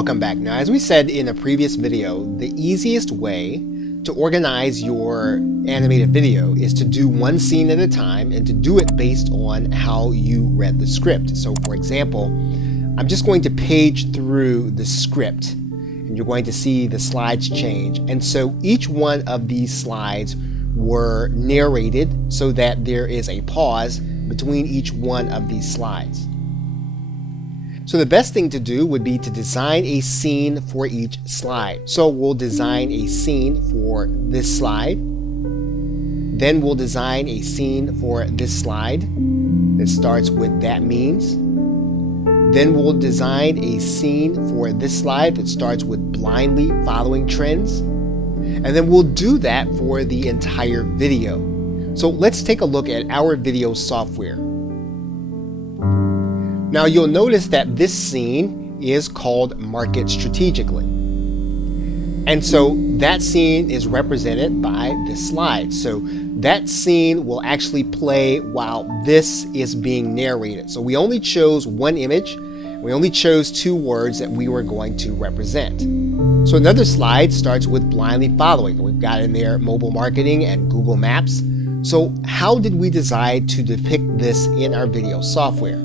Welcome back. Now, as we said in a previous video, the easiest way to organize your animated video is to do one scene at a time and to do it based on how you read the script. So for example, I'm just going to page through the script and you're going to see the slides change. And so each one of these slides were narrated so that there is a pause between each one of these slides. So the best thing to do would be to design a scene for each slide. So we'll design a scene for this slide. Then we'll design a scene for this slide that starts with "that means." Then we'll design a scene for this slide that starts with "blindly following trends." And then we'll do that for the entire video. So let's take a look at our video software. Now you'll notice that this scene is called Market Strategically. And so that scene is represented by this slide. So that scene will actually play while this is being narrated. So we only chose one image. We only chose two words that we were going to represent. So another slide starts with "blindly following." We've got in there mobile marketing and Google Maps. So how did we decide to depict this in our video software?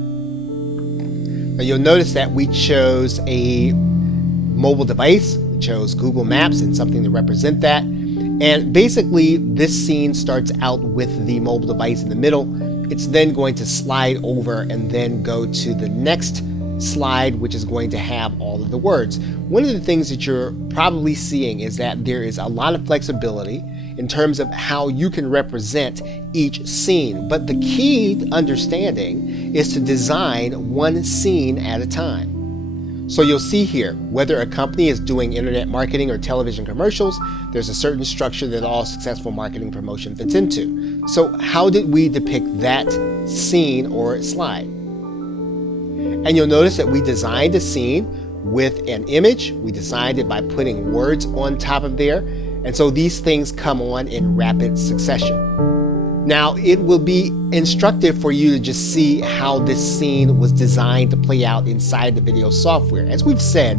Now you'll notice that we chose a mobile device, we chose Google Maps and something to represent that. And basically this scene starts out with the mobile device in the middle. It's then going to slide over and then go to the next slide, which is going to have all of the words. One of the things that you're probably seeing is that there is a lot of flexibility in terms of how you can represent each scene. But the key understanding is to design one scene at a time. So you'll see here, whether a company is doing internet marketing or television commercials, there's a certain structure that all successful marketing promotion fits into. So how did we depict that scene or slide? And you'll notice that we designed a scene with an image. We designed it by putting words on top of there. And so these things come on in rapid succession. Now, it will be instructive for you to just see how this scene was designed to play out inside the video software. As was said,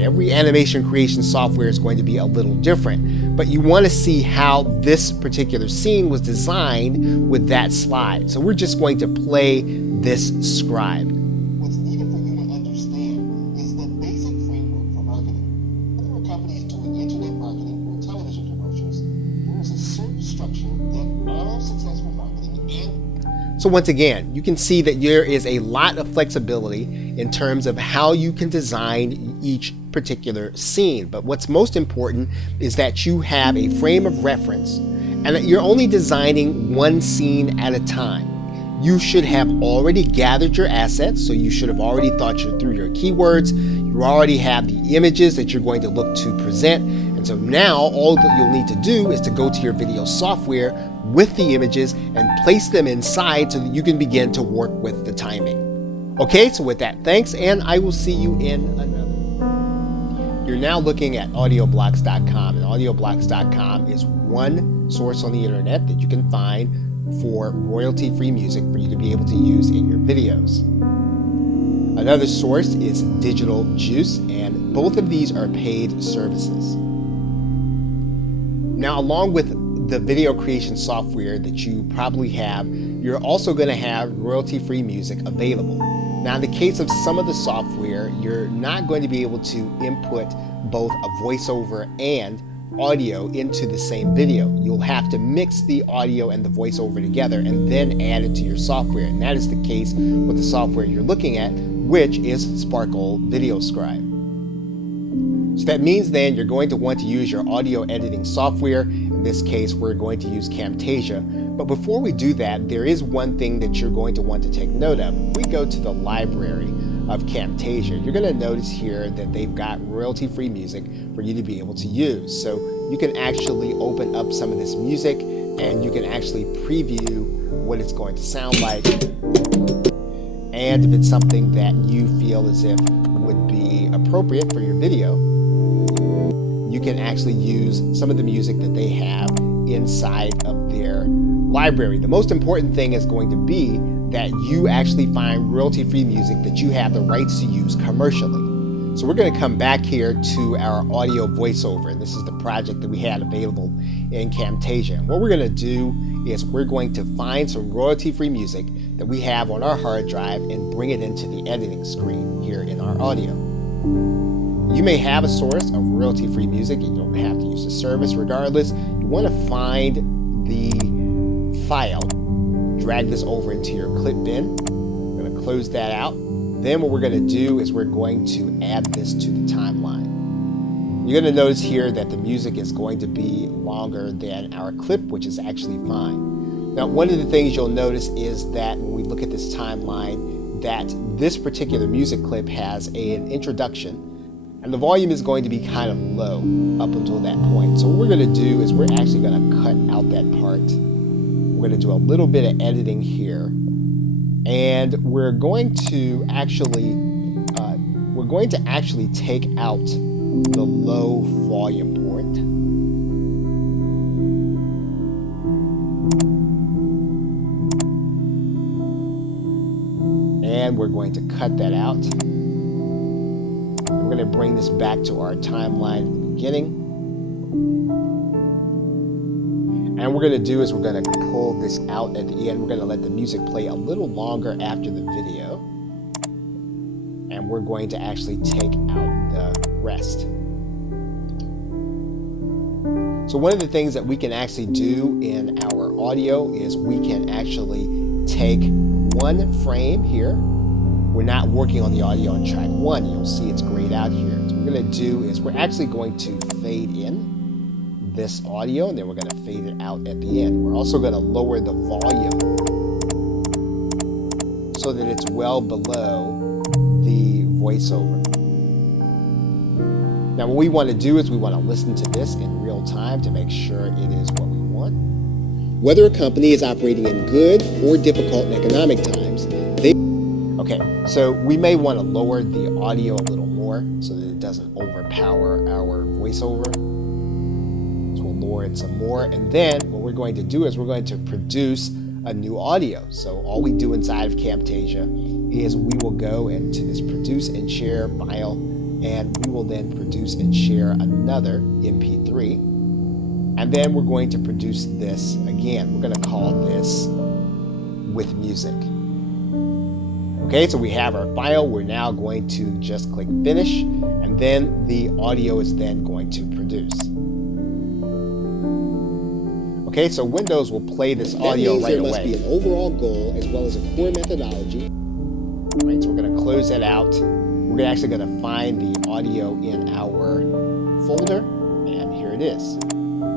every animation creation software is going to be a little different, but you want to see how this particular scene was designed with that slide. So we're just going to play this scribe. What's needed for you to understand is the basic framework for marketing. Whether a company is doing internet marketing or television commercials, there is a certain structure that all successful marketing and... So once again, you can see that there is a lot of flexibility in terms of how you can design each particular scene. But what's most important is that you have a frame of reference and that you're only designing one scene at a time. You should have already gathered your assets, so you should have already thought through your keywords. You already have the images that you're going to look to present. And so now all that you'll need to do is to go to your video software with the images and place them inside so that you can begin to work with the timing. Okay, so with that, thanks, and I will see you in another. You're now looking at audioblocks.com, and audioblocks.com is one source on the internet that you can find for royalty-free music for you to be able to use in your videos. Another source is Digital Juice, and both of these are paid services. Now, along with the video creation software that you probably have, you're also going to have royalty-free music available. Now, in the case of some of the software, you're not going to be able to input both a voiceover and audio into the same video. You'll have to mix the audio and the voiceover together and then add it to your software. And that is the case with the software you're looking at, which is Sparkle Video Scribe. So that means then you're going to want to use your audio editing software. In this case, we're going to use Camtasia. But before we do that, there is one thing that you're going to want to take note of. If we go to the library of Camtasia, you're going to notice here that they've got royalty-free music for you to be able to use. So you can actually open up some of this music and you can actually preview what it's going to sound like. And if it's something that you feel as if would be appropriate for your video, you can actually use some of the music that they have inside of their library. The most important thing is going to be that you actually find royalty-free music that you have the rights to use commercially. So we're going to come back here to our audio voiceover, and this is the project that we had available in Camtasia. And what we're going to do is we're going to find some royalty-free music that we have on our hard drive and bring it into the editing screen here in our audio. You may have a source of royalty-free music. You don't have to use the service. Regardless, you want to find the file, drag this over into your clip bin. I'm going to close that out. Then what we're going to do is we're going to add this to the timeline. You're going to notice here that the music is going to be longer than our clip, which is actually fine. Now, one of the things you'll notice is that when we look at this timeline, that this particular music clip has an introduction, and the volume is going to be kind of low up until that point. So what we're going to do is we're actually going to cut out that part. We're going to do a little bit of editing here. And we're going to actually take out the low volume point. And we're going to cut that out. We're going to bring this back to our timeline at the beginning. And what we're going to do is we're going to pull this out at the end. We're going to let the music play a little longer after the video. And we're going to actually take out the rest. So one of the things that we can actually do in our audio is we can actually take one frame here. We're not working on the audio on track 1. You'll see it's grayed out here. So what we're going to do is we're actually going to fade in this audio, and then we're going to fade it out at the end. We're also going to lower the volume so that it's well below the voiceover. Now what we want to do is we want to listen to this in real time to make sure it is what we want. Whether a company is operating in good or difficult economic times, Okay, so we may want to lower the audio a little more so that it doesn't overpower our voiceover. Lower it some more, and then what we're going to do is we're going to produce a new audio. So all we do inside of Camtasia is we will go into this produce and share file, and we will then produce and share another MP3, and then we're going to produce this again. We're going to call this with music. Okay, so we have our file. We're now going to just click finish, and then the audio is then going to produce. Okay, so Windows will play this audio right away. There must be an overall goal as well as a core methodology. All right, so we're going to close that out. We're actually going to find the audio in our folder, and here it is.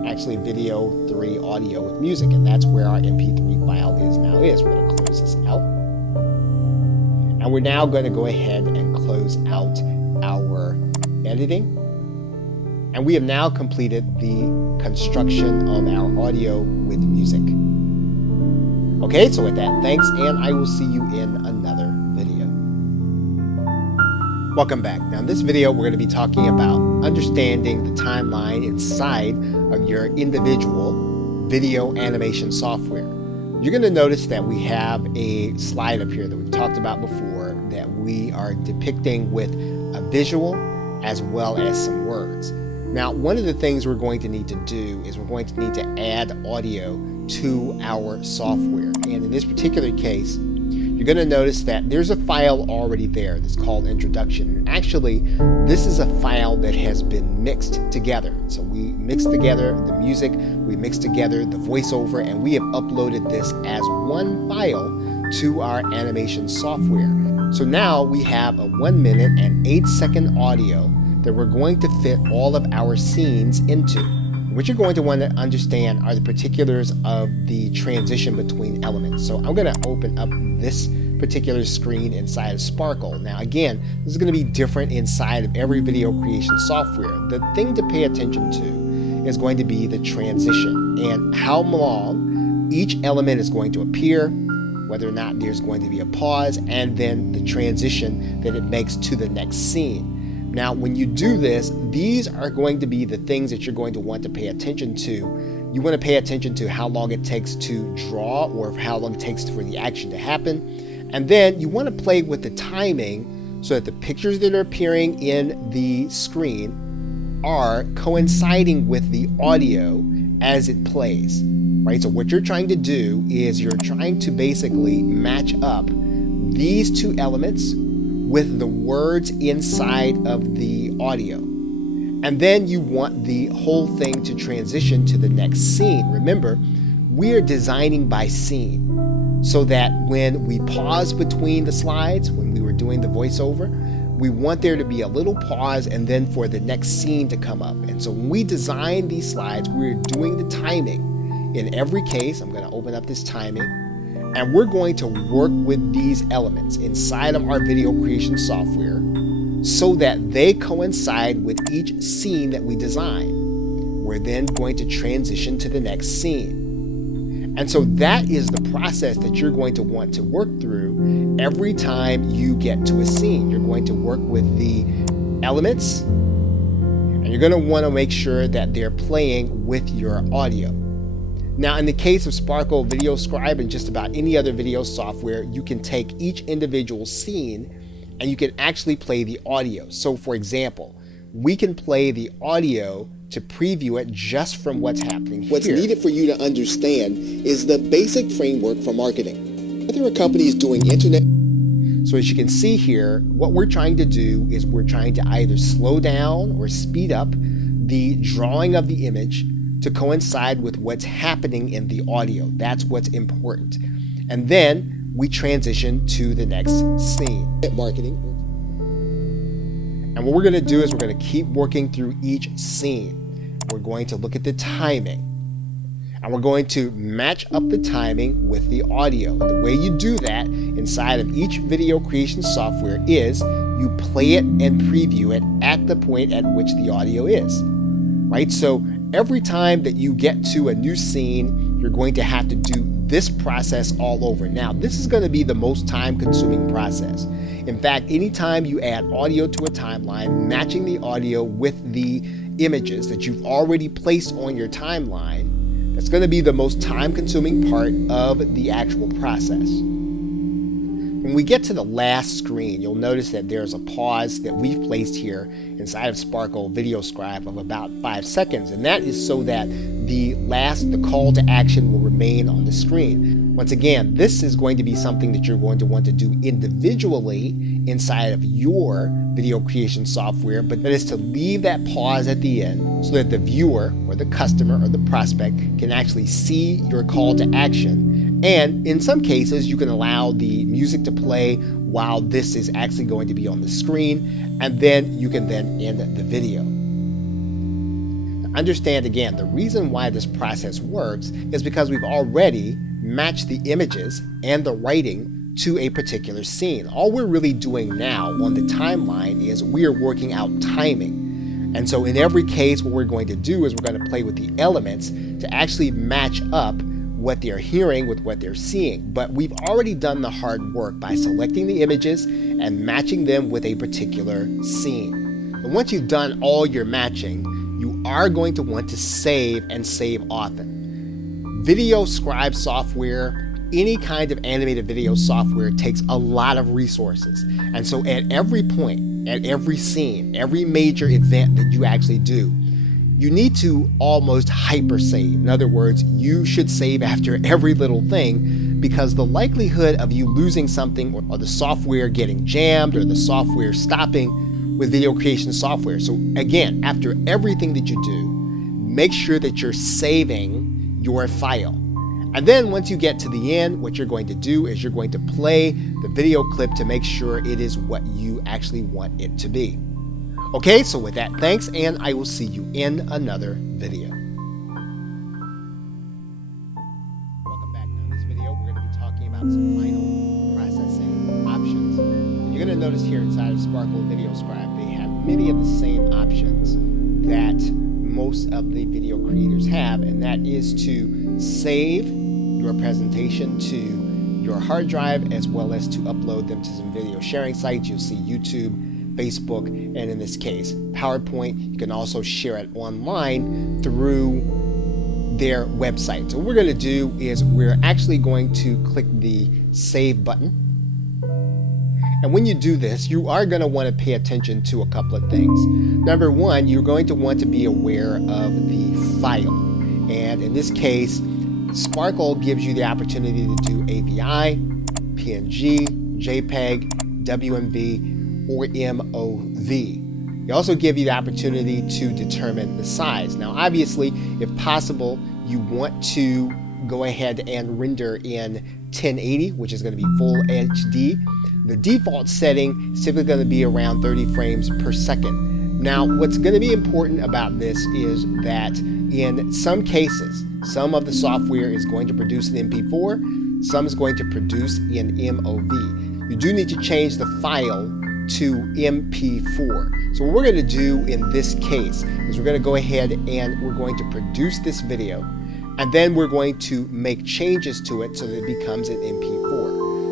Actually, video 3 audio with music, and that's where our MP3 file now is. We're going to close this out. And we're now going to go ahead and close out our editing. And we have now completed the construction of our audio with music. Okay, so with that, thanks, and I will see you in another video. Welcome back. Now in this video, we're going to be talking about understanding the timeline inside of your individual video animation software. You're going to notice that we have a slide up here that we've talked about before that we are depicting with a visual as well as some words. Now, one of the things we're going to need to do is we're going to need to add audio to our software. And in this particular case, you're going to notice that there's a file already there that's called introduction. And actually, this is a file that has been mixed together. So we mixed together the music, we mixed together the voiceover, and we have uploaded this as one file to our animation software. So now we have a 1 minute and 8 second audio that we're going to fit all of our scenes into. What you're going to want to understand are the particulars of the transition between elements. So I'm going to open up this particular screen inside of Sparkle. Now again, this is going to be different inside of every video creation software. The thing to pay attention to is going to be the transition and how long each element is going to appear, whether or not there's going to be a pause, and then the transition that it makes to the next scene. Now, when you do this, these are going to be the things that you're going to want to pay attention to. You want to pay attention to how long it takes to draw or how long it takes for the action to happen. And then you want to play with the timing so that the pictures that are appearing in the screen are coinciding with the audio as it plays, right? So what you're trying to do is you're trying to basically match up these two elements with the words inside of the audio. And then you want the whole thing to transition to the next scene. Remember, we are designing by scene, so that when we pause between the slides, when we were doing the voiceover, we want there to be a little pause and then for the next scene to come up. And so when we design these slides, we're doing the timing. In every case, I'm going to open up this timing, and we're going to work with these elements inside of our video creation software so that they coincide with each scene that we design. We're then going to transition to the next scene. And so that is the process that you're going to want to work through every time you get to a scene. You're going to work with the elements, and you're going to want to make sure that they're playing with your audio. Now, in the case of Sparkle Video Scribe and just about any other video software, you can take each individual scene and you can actually play the audio. So for example, we can play the audio to preview it just from what's happening here. What's needed for you to understand is the basic framework for marketing. There are companies doing internet. So as you can see here, what we're trying to do is we're trying to either slow down or speed up the drawing of the image to coincide with what's happening in the audio. That's what's important. And then we transition to the next scene. Marketing. And what we're going to do is we're going to keep working through each scene. We're going to look at the timing, and we're going to match up the timing with the audio. The way you do that inside of each video creation software is you play it and preview it at the point at which the audio is, right? So every time that you get to a new scene, you're going to have to do this process all over. Now, this is going to be the most time-consuming process. In fact, anytime you add audio to a timeline, matching the audio with the images that you've already placed on your timeline, that's going to be the most time-consuming part of the actual process. When we get to the last screen, you'll notice that there's a pause that we've placed here inside of Sparkle Video Scribe of about 5 seconds, and that is so that the call to action will remain on the screen. Once again, this is going to be something that you're going to want to do individually inside of your video creation software, but that is to leave that pause at the end so that the viewer or the customer or the prospect can actually see your call to action. And in some cases, you can allow the music to play while this is actually going to be on the screen, and then you can then end the video. Now, understand again, the reason why this process works is because we've already matched the images and the writing to a particular scene. All we're really doing now on the timeline is we are working out timing. And so in every case, what we're going to do is we're going to play with the elements to actually match up what they're hearing with what they're seeing. But we've already done the hard work by selecting the images and matching them with a particular scene. And once you've done all your matching, you are going to want to save and save often. Video scribe software, any kind of animated video software, takes a lot of resources. And so at every point, at every scene, every major event that you actually do, you need to almost hyper save. In other words, you should save after every little thing, because the likelihood of you losing something or the software getting jammed or the software stopping with video creation software. So again, after everything that you do, make sure that you're saving your file. And then once you get to the end, what you're going to do is you're going to play the video clip to make sure it is what you actually want it to be. Okay, so with that, thanks, and I will see you in another video. Welcome back. Now in this video, we're going to be talking about some final processing options. And you're going to notice here inside of Sparkle Video Scribe, they have many of the same options that most of the video creators have, and that is to save your presentation to your hard drive as well as to upload them to some video sharing sites. You'll see YouTube, Facebook, and in this case, PowerPoint. You can also share it online through their website. So what we're going to do is we're actually going to click the Save button. And And when you do this, you are going to want to pay attention to a couple of things. Number one, you're going to want to be aware of the file. And in this case, Sparkle gives you the opportunity to do AVI, PNG, JPEG, WMV, or MOV. They also give you the opportunity to determine the size. Now, obviously, if possible, you want to go ahead and render in 1080, which is going to be full HD. The default setting is typically going to be around 30 frames per second. Now, what's going to be important about this is that in some cases, some of the software is going to produce an MP4, some is going to produce in MOV. You do need to change the file to MP4. So what we're going to do in this case is we're going to go ahead and we're going to produce this video, and then we're going to make changes to it so that it becomes an MP4.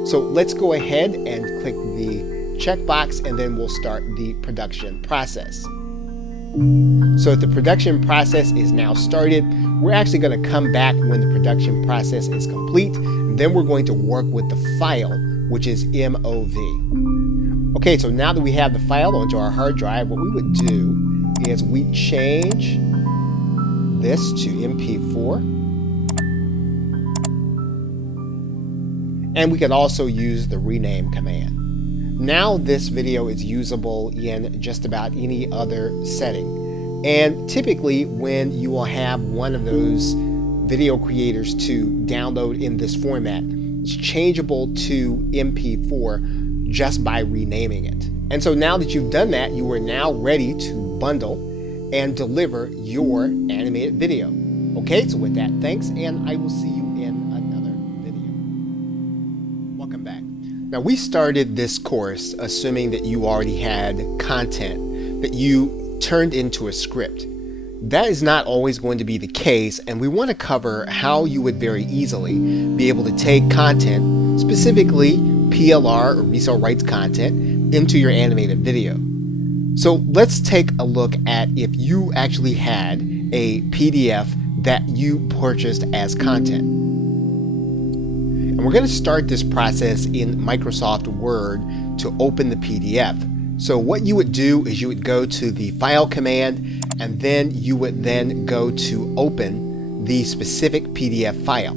So let's go ahead and click the checkbox, and then we'll start the production process. So if the production process is now started, we're actually going to come back when the production process is complete, and then we're going to work with the file, which is MOV. Okay, so now that we have the file onto our hard drive, what we would do is we change this to MP4. And we can also use the rename command. Now this video is usable in just about any other setting. And typically when you will have one of those video creators to download in this format, it's changeable to MP4 just by renaming it. And so now that you've done that, you are now ready to bundle and deliver your animated video. Okay, so with that, thanks, and I will see you in another video. Welcome back. Now, we started this course assuming that you already had content that you turned into a script. That is not always going to be the case, and we want to cover how you would very easily be able to take content, specifically PLR or resale rights content, into your animated video. So let's take a look at if you actually had a PDF that you purchased as content. And we're going to start this process in Microsoft Word to open the PDF. So what you would do is you would go to the File command, and then you would then go to open the specific PDF file.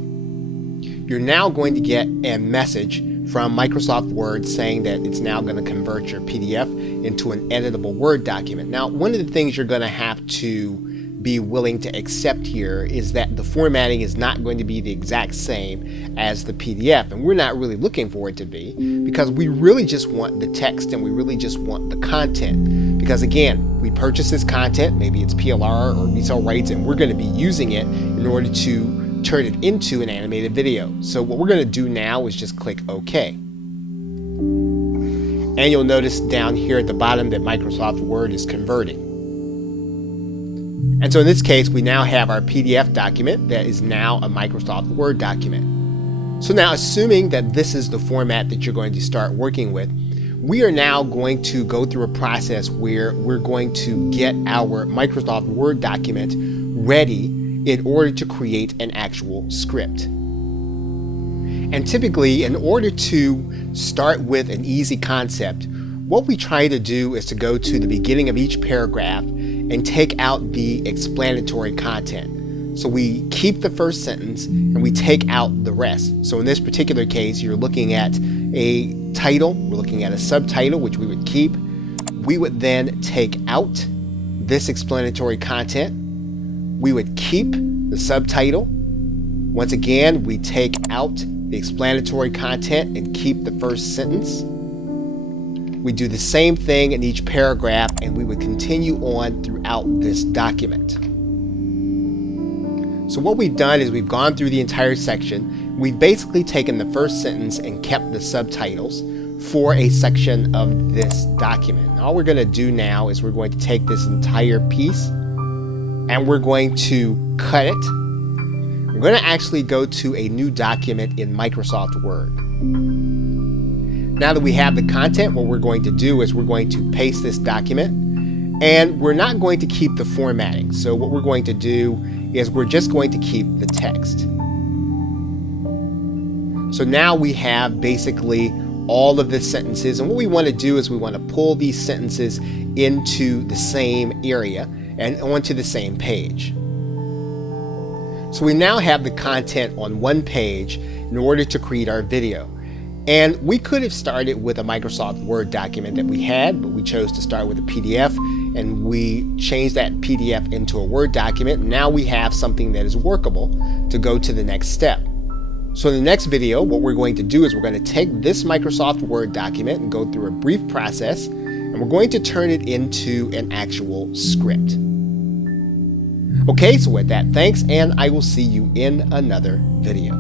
You're now going to get a message from Microsoft Word saying that it's now going to convert your PDF into an editable Word document. Now, one of the things you're going to have to be willing to accept here is that the formatting is not going to be the exact same as the PDF, and we're not really looking for it to be, because we really just want the text and we really just want the content. Because again, we purchase this content, maybe it's PLR or resale rights, and we're going to be using it in order to turn it into an animated video. So what we're going to do now is just click OK. And you'll notice down here at the bottom that Microsoft Word is converting. And so in this case, we now have our PDF document that is now a Microsoft Word document. So now, assuming that this is the format that you're going to start working with, we are now going to go through a process where we're going to get our Microsoft Word document ready in order to create an actual script. And typically, in order to start with an easy concept, what we try to do is to go to the beginning of each paragraph and take out the explanatory content. So we keep the first sentence and we take out the rest. So in this particular case, you're looking at a title, we're looking at a subtitle, which we would keep. We would then take out this explanatory content. We would keep the subtitle. Once again, we take out the explanatory content and keep the first sentence. We do the same thing in each paragraph, and we would continue on throughout this document. So what we've done is we've gone through the entire section. We've basically taken the first sentence and kept the subtitles for a section of this document. And all we're going to do now is we're going to take this entire piece and we're going to cut it. We're going to actually go to a new document in Microsoft Word. Now that we have the content, what we're going to do is we're going to paste this document, and we're not going to keep the formatting. So what we're going to do is we're just going to keep the text. So now we have basically all of the sentences. And what we want to do is we want to pull these sentences into the same area and onto the same page. So we now have the content on one page in order to create our video. And we could have started with a Microsoft Word document that we had, but we chose to start with a PDF, and we changed that PDF into a Word document. Now we have something that is workable to go to the next step. So in the next video, what we're going to do is we're going to take this Microsoft Word document and go through a brief process, and we're going to turn it into an actual script. Okay, so with that, thanks, and I will see you in another video.